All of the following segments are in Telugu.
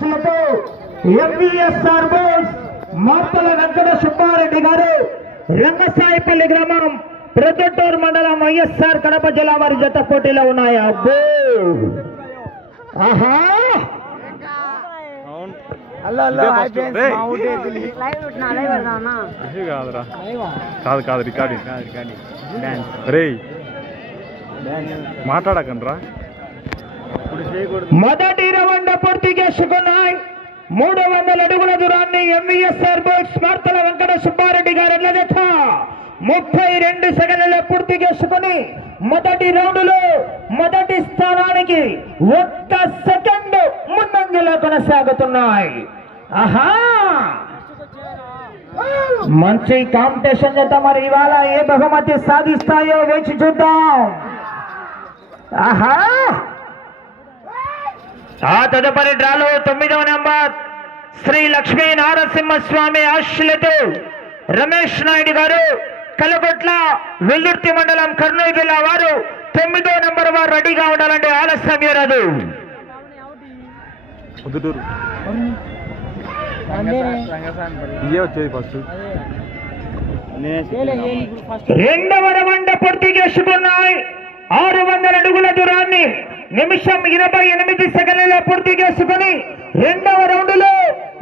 ఆశలతో ఎంవీఎస్ఆర్ బోస్ మార్తల వెంకట సుబ్బారెడ్డి గారు రంగసాయిపల్లి గ్రామం ప్రొద్దుటూరు మండలం వైఎస్ఆర్ కడప జిల్లా వారి జత పోటీలో ఉన్నాయి. అబ్బో ఆహా కాదు రికార్డింగ్ మాట్లాడకండ్రా. మొదటి రౌండ్ పూర్తి చేసుకున్నాయి. 300 అడుగుల దూరాన్ని ఎంవీఎస్ఆర్ బోస్ మార్తల వెంకట సుబ్బారెడ్డి గారు జత 32 సెకండ్లలో పూర్తి చేసుకుని మొదటి రౌండ్లో మొదటి స్థానానికి 1 సెకండ్ ముందంజలో కొనసాగుతున్నాయి. ఆహా మంచి కాంపిటీషన్ చేత మరి ఇవాళ ఏ బహుమతి సాధిస్తాయో వేచి చూద్దాం. ఆహా ఆ తదుపరి డ్రాలో 9వ నెంబర్ శ్రీ లక్ష్మీ నారసింహస్వామి ఆశలతో రమేష్ నాయుడు గారు కలగొట్ల వెల్లుర్తి మండలం కర్నూలు జిల్లా వారు 9వ నెంబర్ వారు రెడీగా ఉండాలంటే ఆలస్యం రాదు. రెండవ రౌండ్ పూర్తి చేసుకున్నాయి. 600 అడుగుల దూరాన్ని నిమిషం 28 సెకండ్లలో పూర్తి చేసుకుని రెండవ రౌండ్ లో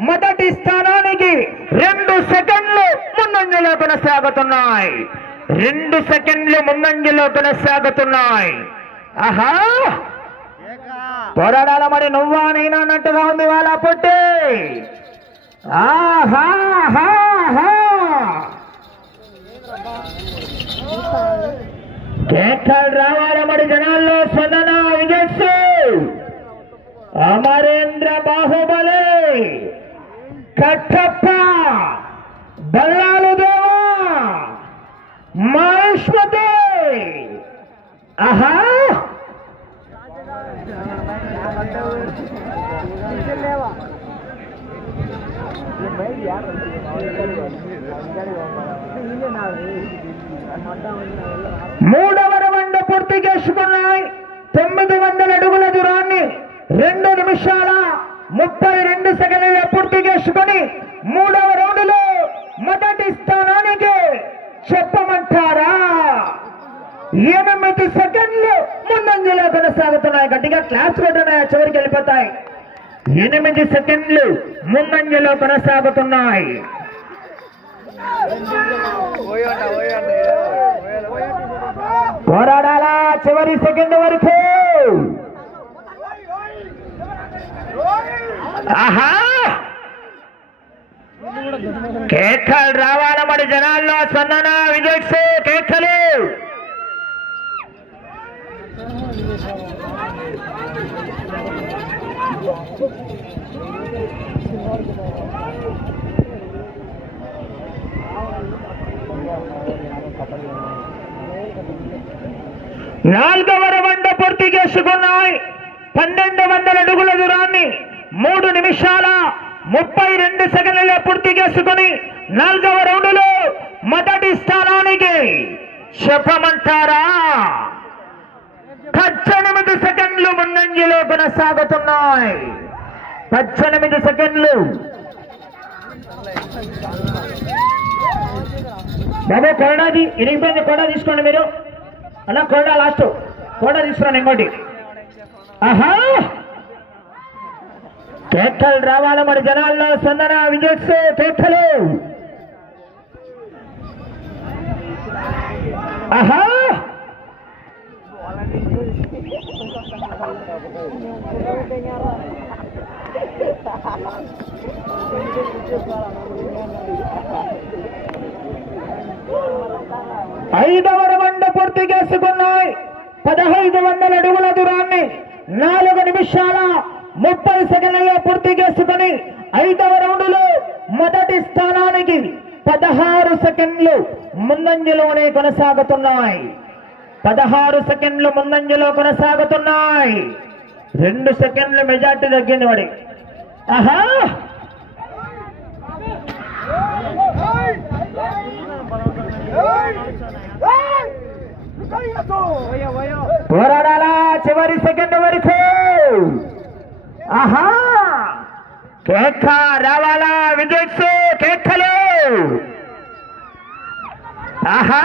మొదటి స్థానానికి 2 సెకండ్లు ముందంజలో కొనసాగుతున్నాయి. 2 సెకండ్లు ముందంజలో కొనసాగుతున్నాయి. ఆహా పోరాడాల మరి నువ్వా నేనా అన్నట్టుగా ఉంది వాళ్ళ పొట్టి. ఆహా కేకలు రావాల మరి జనాల్లో స్పందన. విజయ్ అమరేంద్ర బాహుబలి కట్టప్ప బల్లాలు దేవా మహేష్మతి. ఆహా మూడవ రౌండ్ పూర్తి చేసుకున్నాయి. 900 అడుగుల దూరాన్ని 2 నిమిషాల 32 సెకండ్లలో పూర్తి చేసుకుని మూడవ రౌండ్ లో మొదటి స్థానానికి చెప్పమంటారా 8 సెకండ్లు ముందంజలో కొనసాగుతున్నాయి. గట్టిగా క్లాస్ కొట్టున్నాయి, చివరికి వెళ్ళిపోతాయి. 8 సెకండ్లు ముందంజలో కొనసాగుతున్నాయి. పోరాడాలా చివరి సెకండ్ వరకు. ఆహా కేకలు రావాల మరి జనాల్లో స్పందన. విజయ్ కేకలు. నాలుగవ రౌండ్ పూర్తి చేసుకున్నాయి. 1200 అడుగుల దూరాన్ని 3 నిమిషాల 32 సెకండ్లలో పూర్తి చేసుకుని 4వ రౌండ్ లో మొదటి స్థానానికి చెప్పమంటారా 18 సెకండ్లు ముందంజలో కొనసాగుతున్నాయి. 18 సెకండ్లు. బాబు కొరడాది ఇరిగిపోయింది, కొరడా తీసుకోండి మీరు. అలా కొరడా లాస్ట్ కొరడా తీసుకురాను ఇంకోటి. ఆహా కేకలు రావాలి మరి జనాల్లో స్పందన. విజయ్ కేకలు. ఆహా ఐదవ రౌండ్ పూర్తి చేసుకున్నాయి. 1500 అడుగుల దూరాన్ని 4 నిమిషాల 30 సెకండ్లలో పూర్తి చేసుకుని 5వ రౌండ్ లో మొదటి స్థానానికి 16 సెకండ్లు ముందంజలోనే కొనసాగుతున్నాయి. 16 సెకండ్లు ముందంజలో కొనసాగుతున్నాయి. 2 సెకండ్లు మెజార్టీ తగ్గింది వాడి. ఆహా పోరాడాలా చివరి సెకండ్ వరకు. ఆహా కేక రావాలా విజయ్స్ కేకలు. ఆహా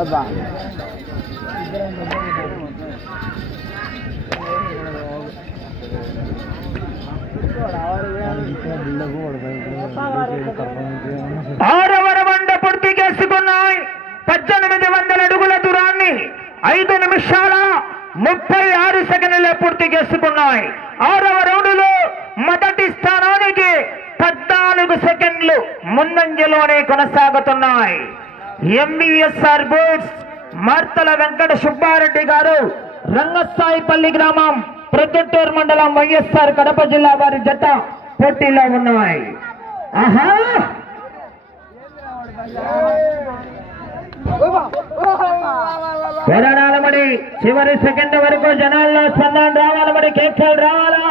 అబ్బా ఆరవ రౌండ్ పూర్తి చేసుకున్నాయి. 1800 అడుగుల దూరాన్ని 5 నిమిషాల 36 సెకండ్లలో పూర్తి చేసుకున్నాయి. ఆరవ రౌండ్లో మొదటి స్థానానికి 14 సెకండ్లు ముందంజలోనే కొనసాగుతున్నాయి. ఎంవిఎస్ఆర్ బోర్డ్స్ మార్తల వెంకట సుబ్బారెడ్డి గారు, రంగస్థాయిపల్లి గ్రామం, ప్రొద్దుటూరు మండలం, వైఎస్ఆర్ కడప జిల్లా వారి జత పోటీలో ఉన్నాయి. ఆహా పోరాడాలి మరి. చివరి సెకండ్ వరకు జనాల్లో స్పందన రావాలి మరి. కేకలు రావాలా.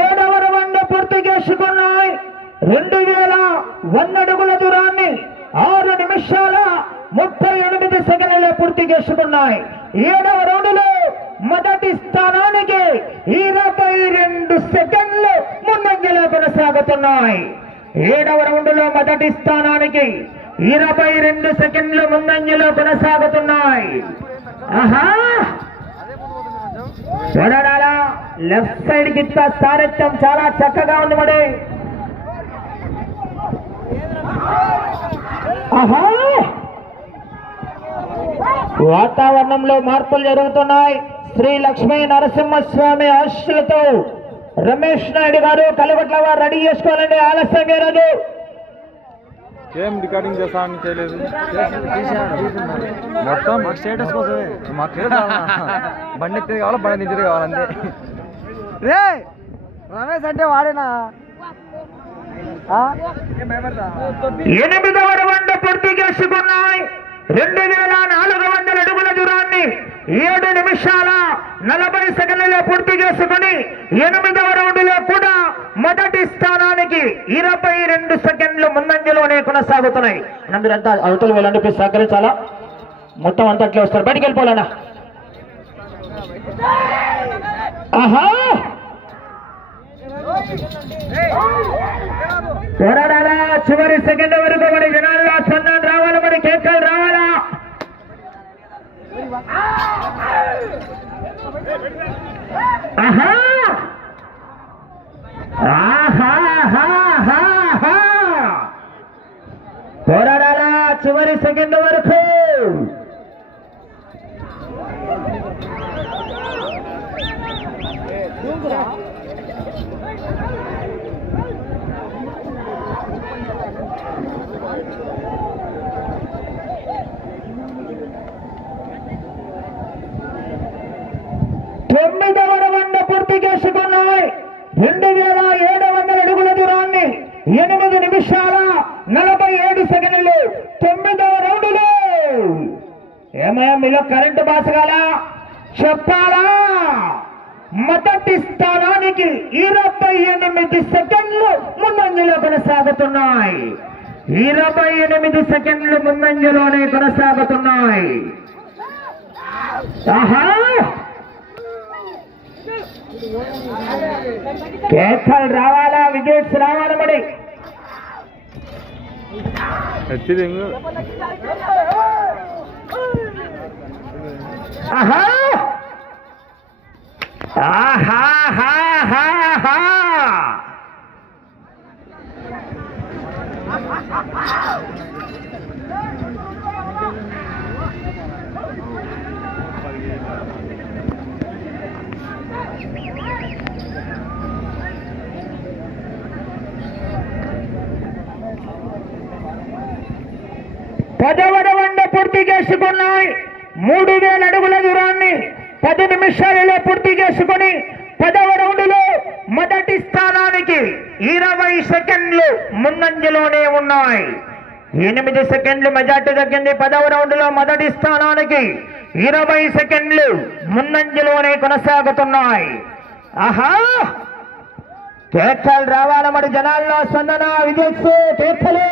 ఏడవ రౌండ్ పూర్తి చేసుకున్నాయి. 2100 అడుగుల దూరాన్ని 6 నిమిషాల 38 సెకండ్లలో పూర్తి చేసుకున్నాయి. ఏడవ రౌండ్లో మొదటి స్థానానికి 22 సెకండ్లు ముందంజలో కొనసాగుతున్నాయి. ఏడవ రౌండ్లో మొదటి స్థానానికి 22 సెకండ్లు ముందంజలో కొనసాగుతున్నాయి. ఆహా చూడాలా. లెఫ్ట్ సైడ్ గిత్త సారథ్యం చాలా చక్కగా ఉంది మరి. ఆహా వాతావరణంలో మార్పులు జరుగుతున్నాయి. శ్రీ లక్ష్మీ నరసింహస్వామి ఆశీస్సులతో రమేష్ నాయుడు గారు కలగట్ల వారు రెడీ చేసుకోవాలండి. ఆలస్యం ఏరాదు. ఏం రికార్డింగ్ చేస్తామని చేయలేదు మొత్తం మాకు స్టేటస్ కోసమే. మాకు బండి ఎత్తేది కావాలా, బండి నిద్ర కావాలంతే. రే రమేష్ అంటే వాడేనా? 8వ రౌండ్ పూర్తి చేసుకున్నాయి. 2400 అడుగుల దూరాన్ని 7 నిమిషాల 40 సెకండ్లలో పూర్తి చేసుకుని 8వ రౌండ్లో కూడా మొదటి స్థానానికి 22 సెకండ్లు ముందంజలోనే కొనసాగుతున్నాయి. అందరంతా అవతల వెళ్ళండి, సహకరించాలా. మొత్తం అంతా అట్లే వస్తారు, బయటికి వెళ్ళిపోవాలన్నా. ఆహా పోరాడాలా. చివరి సెకండ్ వరకు మరి జనాల్లో స్పందన రావాలి మరి. కేకలు రావాలా. ఆహా ఆహా పోరాడాలా. చివరి సెకండ్ వరకు. తొమ్మిదవ రౌండ్ పూర్తి చేసుకున్నాయి. 2700 అడుగుల దూరాన్ని 8 నిమిషాల 47 సెకండ్లు 9వ రౌండ్లో. ఏమయ్యా మీలో కరెంటు బాసగాలా చెప్పాలా? మొదటి స్థానానికి 28 సెకండ్లు ముందంజలో కొనసాగుతున్నాయి. 28 సెకండ్లు ముందంజలోనే కొనసాగుతున్నాయి. ఆహా కేకలు రావాలా. విజయ్స్ రావాలి మరి. ఆహా ఆహా పదవ రౌండ్ పూర్తి చేసుకున్నాయి. 3000 అడుగుల దూరాన్ని 10 నిమిషాలలో పూర్తి చేసుకుని 10వ రౌండ్లో మొదటి స్థానానికి 20 సెకండ్లు ముందంజలోనే ఉన్నాయి. 8 సెకండ్లు మెజార్టీ తగ్గింది. 10వ రౌండ్లో మొదటి స్థానానికి 20 సెకండ్లు ముందంజలోనే కొనసాగుతున్నాయి. ఆహా, కేకలు రావాల మరి జనాల్లో స్పందన. విజయ్ కేకలు.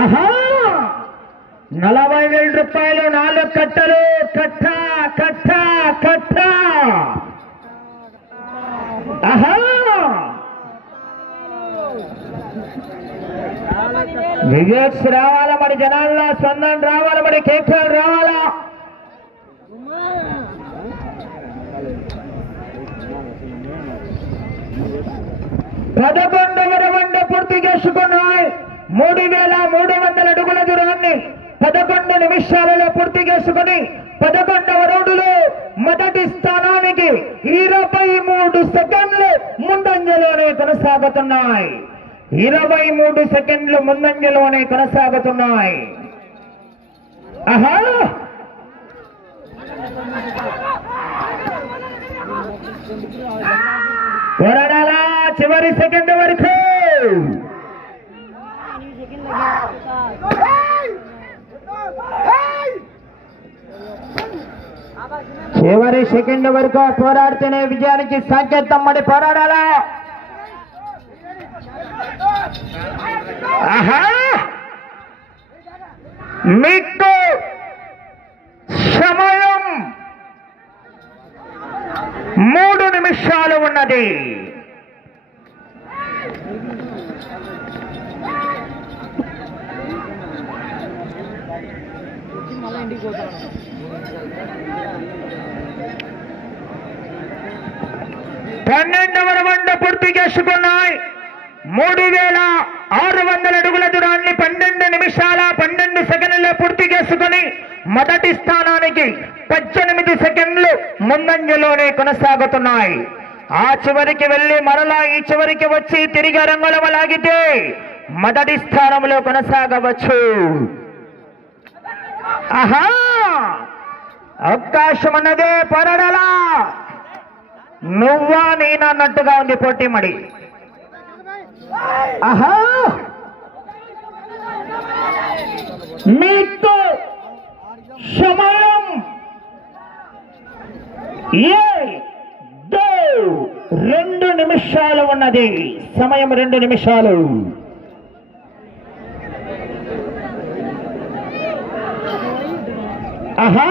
ఆహా, 40,000 రూపాయలు 4 కట్టలు. కట్ట కట్ట కట్ట. ఆహా, విజయ్ రావాల మరి జనాల్లో స్పందన రావాల మరి కేకలు రావాలా. పదకొండవ రౌండ్ పూర్తి చేసుకున్నాయి. 3,300 అడుగుల దూరాన్ని 11 నిమిషాలలో పూర్తి చేసుకుని 11వ రౌండ్లో మొదటి స్థానానికి 23 సెకండ్లు ముందంజలోనే కొనసాగుతున్నాయి. 23 సెకండ్లు ముందంజలోనే కొనసాగుతున్నాయి. ఆహా, పోరాడాలా చివరి సెకండ్ వరకు. చివరి సెకండ్ వరకు పోరాడితేనే విజయానికి సంకేతం. మరి పోరాడాలా. ఆహా, మీకు సమయం 3 నిమిషాలు ఉన్నది. పన్నెండవ రౌండ్ పూర్తి చేసుకున్నాయి. 3,600 అడుగుల దూరాన్ని 12 నిమిషాల 12 సెకండ్లలో పూర్తి చేసుకుని మొదటి స్థానానికి 18 సెకండ్లు ముందంజలోనే కొనసాగుతున్నాయి. ఆ చివరికి వెళ్లి మరలా ఈ చివరికి వచ్చి తిరిగి రంగుల లాగితే మొదటి స్థానంలో కొనసాగవచ్చు. ఆహా, అవకాశం అన్నదే. పోరాడాలా. నువ్వా నేనా అన్నట్టుగా ఉంది పోటీ మరి. ఆహా, మీకు సమయం 2 నిమిషాలు ఉన్నది. సమయం 2 నిమిషాలు. ఆహా,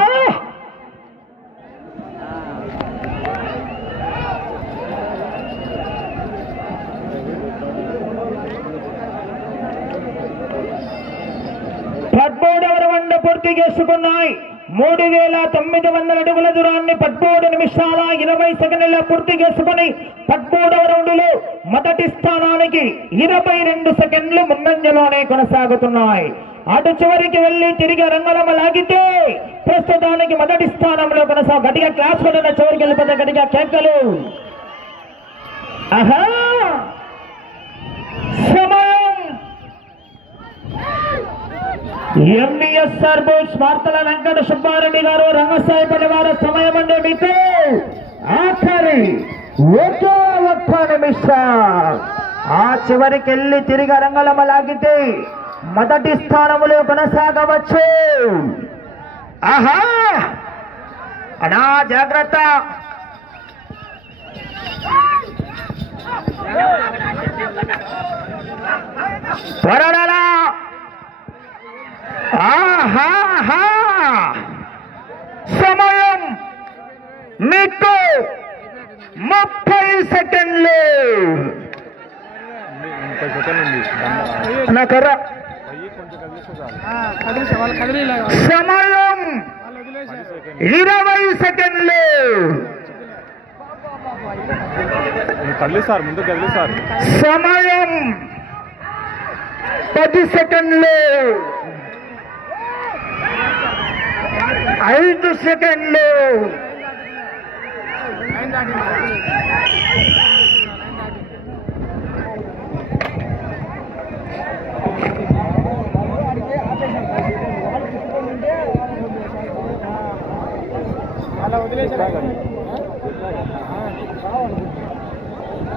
పూర్తి చేసుకున్నాయి. 3,900 అడుగుల దూరాన్ని 13 నిమిషాల 20 సెకండ్ల పూర్తి చేసుకుని 13వ రౌండ్లో మొదటి స్థానానికి 22 సెకండ్లు ముందంజలోనే కొనసాగుతున్నాయి. అటు చివరికి వెళ్లి తిరిగి రంగరమ లాగితే ప్రస్తుతానికి మొదటి స్థానంలో కొనసాగు. గట్టిగా క్లాస్ పడిన చివరికి వెళ్ళిపోతే గట్టిగా కేకలు. ఆహా, సమయం ఎంబీఎస్ఆర్ బోస్ మార్తల వెంకట సుబ్బారెడ్డి గారు రంగసాయిపల్లి వారు. సమయం అంటే మీకు ఆఖరి 1 నిమిషం. ఆ చివరికి వెళ్ళి తిరిగి రంగలమ లాగితే మొదటి స్థానంలో కొనసాగవచ్చు. ఆహా, అనా జాగ్రత్త. పోరాడాలా. ఆహా, సమయం మీకు 30 సెకండ్లు. నా కర్ర సమయం 20 సెకండ్లు. కదిలిస్తారు, ముందు కదిలిస్తారు. సమయం 10 సెకండ్లు. 5 సెకండ్లు.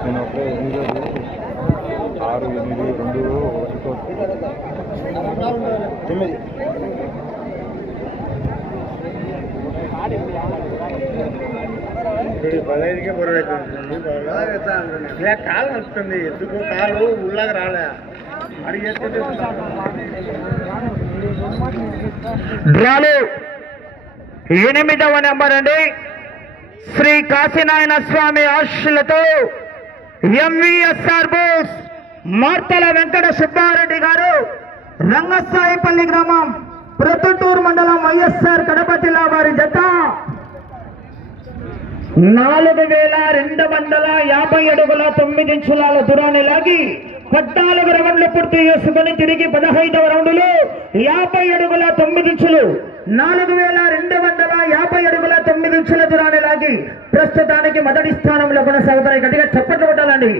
నేను ఒకే 8 6 8 2 1 15కే బరువైతుంది కాలు వస్తుంది ఎందుకు కాలు ఉల్లాగా రాలే అడిగేస్తే డ్రాలు 8వ నెంబర్ అండి. శ్రీ కాశీనారాయణ స్వామి ఆశీస్సులతో ఎంవిఎస్ఆర్ బోస్ మార్తల వెంకట సుబ్బారెడ్డి గారు రంగసాయిపల్లి గ్రామం ప్రొద్దుటూరు మండలం వైఎస్ఆర్ కడప జిల్లా వారి జత 4250 అడుగుల 9 ఇంచుల దూరాన్ని లాగి 14 రౌండ్లు పూర్తి చేసుకుని తిరిగి 15వ రౌండ్లో 50 అడుగుల 9 ఇంచులు 4250 అడుగుల 9 ఇంచుల దూరాన్ని లాగి ప్రస్తుతానికి మొదటి స్థానంలో కొనసాగుతాయి. గట్టిగా చప్పట్లు కొట్టాలండి.